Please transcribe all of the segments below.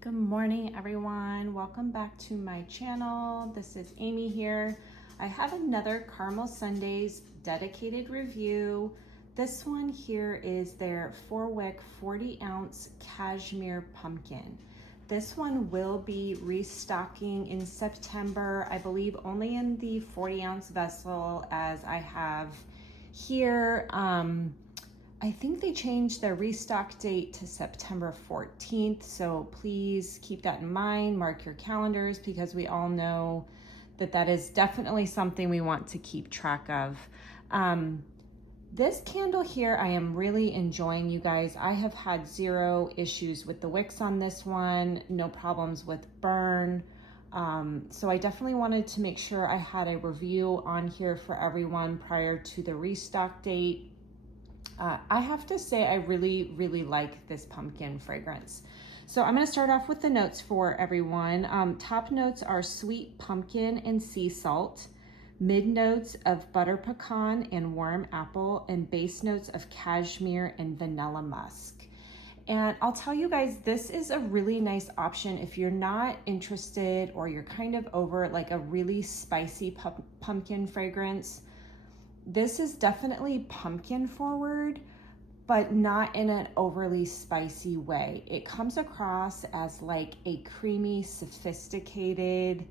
Good morning, everyone. Welcome back to my channel. This is Amy here. I have another Carmel Sundays dedicated review. This one here is their 4-wick 40-ounce Cashmere Pumpkin. This one will be restocking in September, I believe only in the 40-ounce vessel as I have here. I think they changed their restock date to September 14th, so please keep that in mind, mark your calendars, because we all know that that is definitely something we want to keep track of. This candle here, I am really enjoying, you guys. I have had zero issues with the wicks on this one, no problems with burn. So I definitely wanted to make sure I had a review on here for everyone prior to the restock date. I have to say I really like this pumpkin fragrance. So I'm going to start off with the notes for everyone. Top notes are sweet pumpkin and sea salt, mid notes of butter pecan and warm apple, and base notes of cashmere and vanilla musk. And I'll tell you guys, this is a really nice option if you're not interested or you're kind of over like a really spicy pumpkin fragrance. This is definitely pumpkin forward, but not in an overly spicy way. It comes across as like a creamy, sophisticated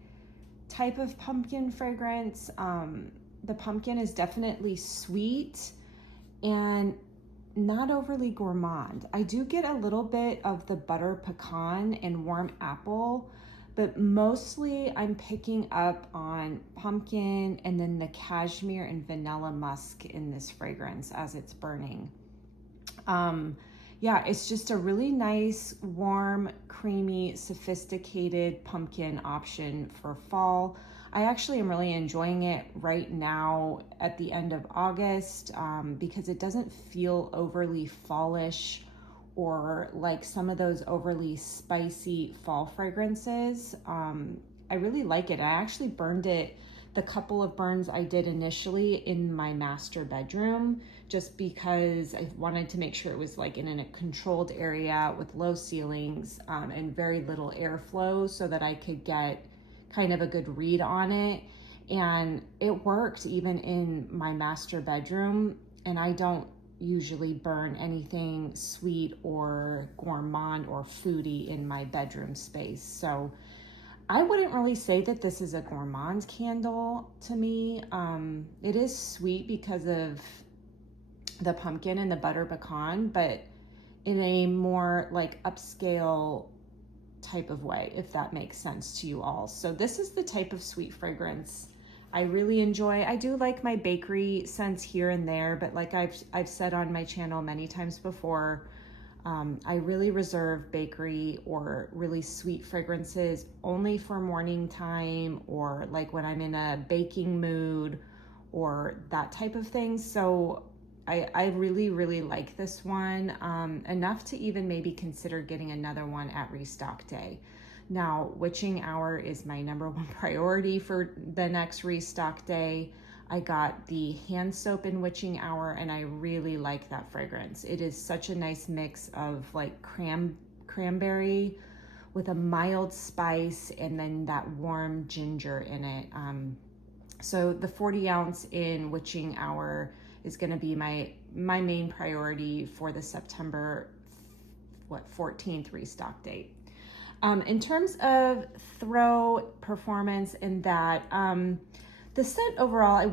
type of pumpkin fragrance. The pumpkin is definitely sweet and not overly gourmand. I do get a little bit of the butter pecan and warm apple, but mostly I'm picking up on pumpkin and then the cashmere and vanilla musk in this fragrance as it's burning. Yeah, it's just a really nice, warm, creamy, sophisticated pumpkin option for fall. I actually am really enjoying it right now at the end of August because it doesn't feel overly fallish or like some of those overly spicy fall fragrances. I really like it. I actually burned it, the couple of burns I did initially in my master bedroom, just because I wanted to make sure it was like in a controlled area with low ceilings and very little airflow so that I could get kind of a good read on it. And it worked even in my master bedroom, and I don't usually burn anything sweet or gourmand or foodie in my bedroom space. So I wouldn't really say that this is a gourmand candle to me. It is sweet because of the pumpkin and the butter pecan, but in a more like upscale type of way, if that makes sense to you all. So this is the type of sweet fragrance I really enjoy. I do like my bakery scents here and there, but like I've said on my channel many times before, I really reserve bakery or really sweet fragrances only for morning time or like when I'm in a baking mood or that type of thing. So I really like this one, enough to even maybe consider getting another one at restock day. Now, witching hour is my #1 priority for the next restock day. I got the hand soap in witching hour and I really like that fragrance. It is such a nice mix of like cranberry with a mild spice and then that warm ginger in it. So the 40 ounce in witching hour is going to be my main priority for the September 14th restock date. In terms of throw performance in that, the scent overall,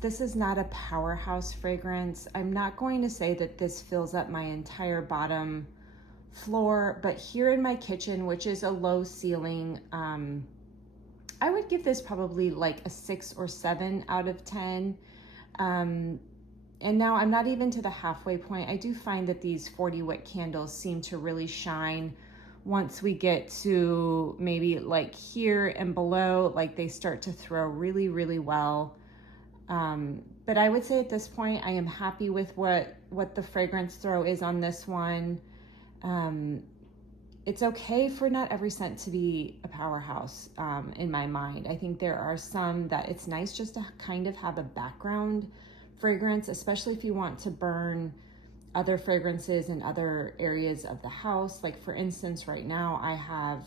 this is not a powerhouse fragrance. I'm not going to say that this fills up my entire bottom floor, but here in my kitchen, which is a low ceiling, I would give this probably like a 6 or 7 out of 10. And now I'm not even to the halfway point. I do find that these 40 wick candles seem to really shine once we get to maybe like here and below, like they start to throw really well. But I would say at this point, I am happy with what the fragrance throw is on this one. It's okay for not every scent to be a powerhouse in my mind. I think there are some that it's nice just to kind of have a background fragrance, especially if you want to burn other fragrances in other areas of the house. Like for instance, right now I have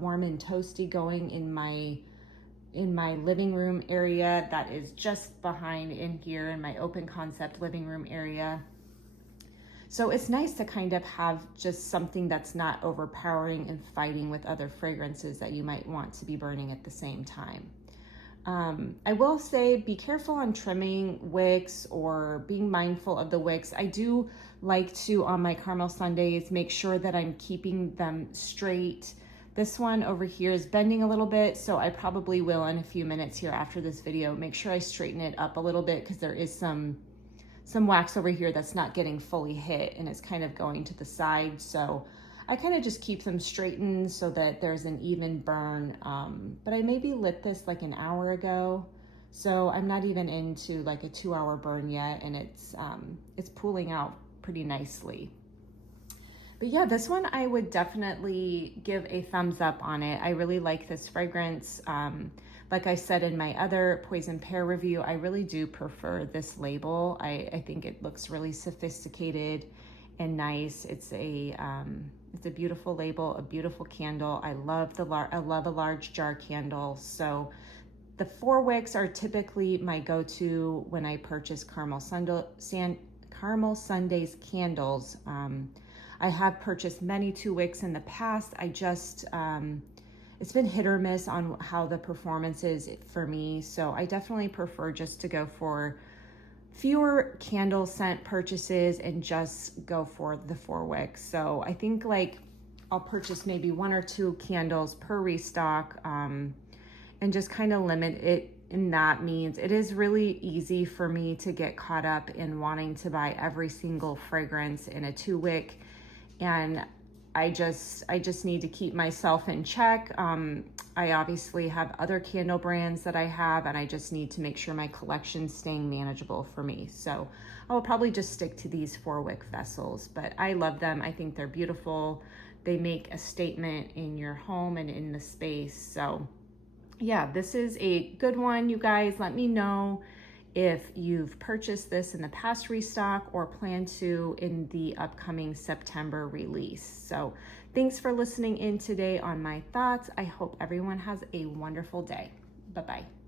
Warm and Toasty going in my living room area that is just behind in here in my open concept living room area. So it's nice to kind of have just something that's not overpowering and fighting with other fragrances that you might want to be burning at the same time. I will say be careful on trimming wicks or being mindful of the wicks. I do like to, on my Carmel Sundays, make sure that I'm keeping them straight. This one over here is bending a little bit, so I probably will in a few minutes here after this video make sure I straighten it up a little bit, because there is some wax over here that's not getting fully hit and it's kind of going to the side. So I kind of just keep them straightened so that there's an even burn. But I maybe lit this like an hour ago, so I'm not even into like a 2-hour burn yet, and it's pooling out pretty nicely. But yeah, this one I would definitely give a thumbs up on it. I really like this fragrance. Like I said in my other Poison Pear review, I really do prefer this label. I think it looks really sophisticated and nice. It's a beautiful label, a beautiful candle. I love a large jar candle. So the 4 wicks are typically my go-to when I purchase Carmel Sunday's candles. I have purchased many 2 wicks in the past. I just it's been hit or miss on how the performance is for me. So I definitely prefer just to go for fewer candle scent purchases and just go for the 4 wicks. So I think like I'll purchase maybe 1 or 2 candles per restock, and just kind of limit it. And that means it is really easy for me to get caught up in wanting to buy every single fragrance in a 2 wick. And I just need to keep myself in check. I obviously have other candle brands that I have, and I just need to make sure my collection's staying manageable for me. So I will probably just stick to these 4 wick vessels, but I love them. I think they're beautiful. They make a statement in your home and in the space. So yeah, this is a good one, you guys. Let me know if you've purchased this in the past restock or plan to in the upcoming September release. So thanks for listening in today on my thoughts. I hope everyone has a wonderful day. Bye-bye.